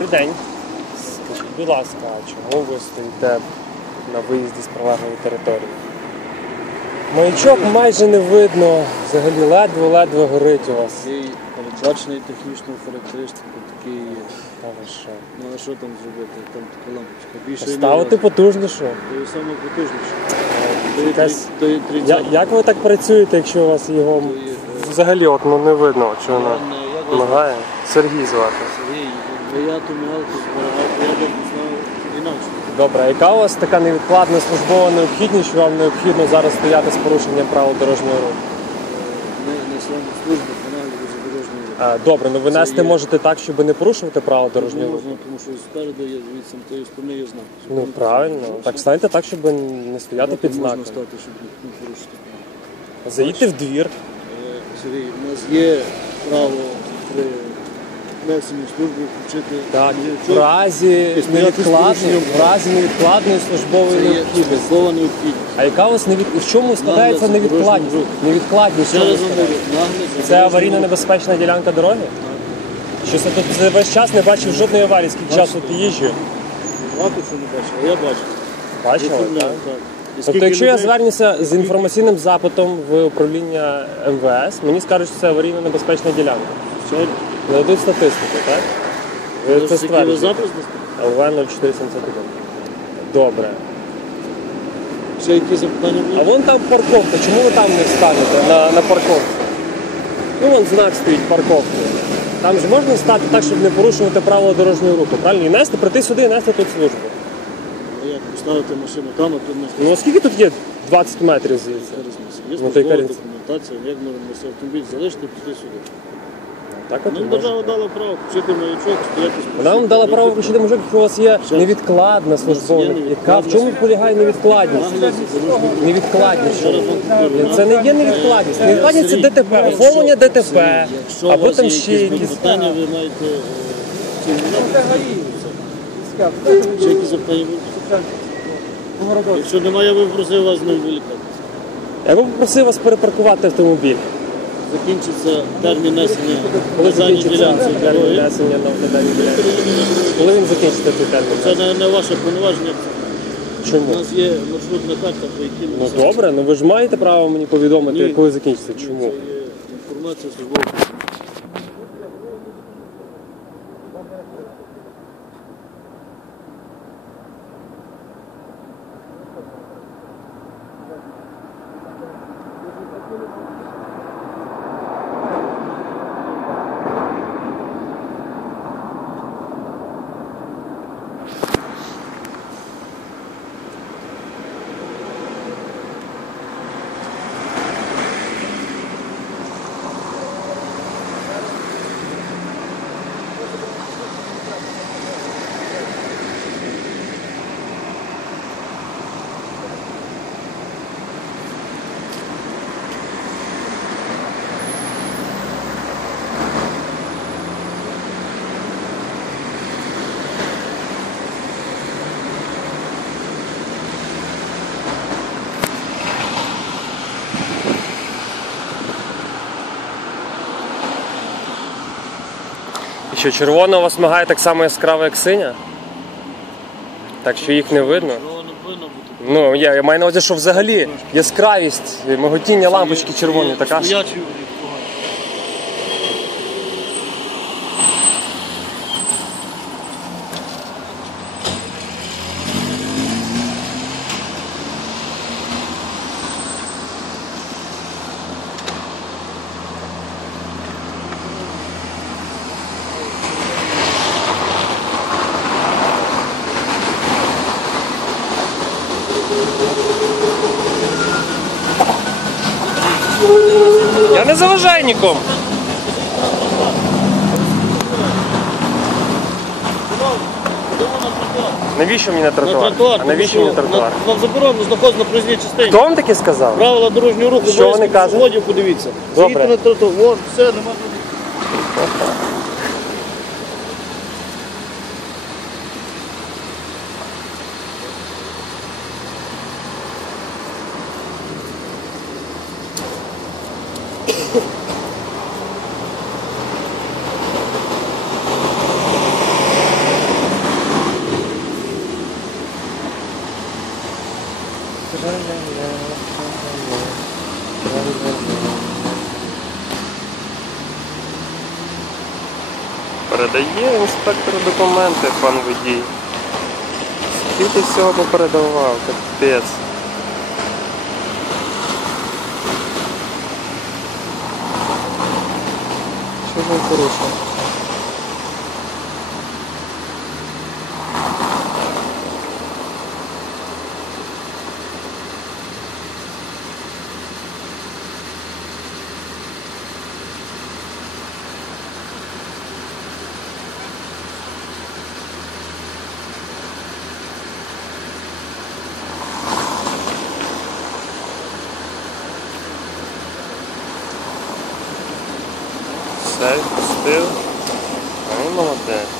Добрий день. Скажіть, будь ласка, чому ви стоїте на виїзді з прилеглої території? Маячок майже не видно, взагалі ледве-ледве горить у вас. Такий передбачений технічну характеристику, такий є. Та ви що? Ну а що там зробити? Там така лампочка. Більше Поставити потужнішу. То є саме потужніше. Якась- Я, 30. як ви так працюєте, якщо у вас його е, взагалі от, ну, не видно, що я вона як? Сергій звати. Я ту мигалку зберігав, я б знав інакше. Добре, яка у вас така невідкладна службова необхідність, що вам необхідно зараз стояти з порушенням правил дорожнього руху? Ми несемо службу по нагляду за дорожньою рухом. А, добре, ну ви Це нести є- можете так, щоб не порушувати правила дорожнього руху. можна, тому що спереду є звідси тієї сторони є знак. Ну правильно. Так станьте так, щоб не стояти під можна знаком. стати, щоб не порушити. Заїдьте в двір. Е, Сергій, у нас є право при несенні служби включити Так, в разі невідкладної, в разі невідкладної службової необхідності. необхідність. А яка у вас невід... в чому складається Нагляд за невідкладність? рухом. Невідкладність в Ще чому раз говорю, складається? нагляд за Це дорожнім аварійно рухом. небезпечна ділянка дороги? Що це тут за весь час не бачив жодної аварії, скільки часу тут їжджу? Багато що не бачив, а я бачив. Бачили, так. І Тобто, скільки якщо я людей- звернуся з інформаційним запитом в управління МВС, мені скажуть, що це аварійно небезпечна ділянка. Сьогодні? Дадуть статистику, так? Ви це стверджуєте? ЛВ 0471. Добре. Ще які запитання А вон там парковка, чому ви там не станете на, на парковці? Ну вон знак стоїть парковки. Там ж можна стати так, щоб не порушувати правила дорожнього руху, правильно? І нести, прийти сюди і нести тут службу. А Як поставити машину там, а тут на Ну а скільки тут є 20 метрів звідси? Є Ну, то яка різниця? документація, як можна автомобіль залишити і піти сюди. Так от Нам можна. держава дала право включити маячок, стояти Вона дала право включити мужик, якщо у вас є невідкладна службова. Яка? В чому полягає невідкладність? Невідкладність. Це не є невідкладність. Невідкладність це ДТП, оформлення ДТП, Якщо у або вас там є ще якісь якісь. питання, ви маєте е, цим якісь запитання будуть? Якщо немає, я би просив вас не вилікати. Я би попросив вас перепаркувати автомобіль. Закінчиться термін несення Коли закінчиться ділянці термін дороги. внесення на? Коли він закінчиться цей термін? Це не, не ваше повноваження. У Чому? нас є маршрутна карта, по якій ми Ну добре, ну ви ж маєте право мені повідомити, Ні. коли закінчиться. Чому? Це є інформація службова. Що червона у вас мигає так само яскраво, як синя? Так що їх не видно. Ну, я, я маю на увазі, що взагалі яскравість, миготіння лампочки червоні, така ж. Я не заважаю нікому. Навіщо мені на На тротуар? тротуар. А навіщо мені тротуар? Вам заборонено знаходиться на проїзній частині. Хто вам таке сказав? Правила дорожнього руху. Що вони кажуть? сьогодні подивіться. Добре. Заїдьте на тротуар. Вон, все, нема. Передає інспектору документи, пан водій. Скільки всього попередавав, капець. Що він порушив? Все, відпустив. Ну, молодець.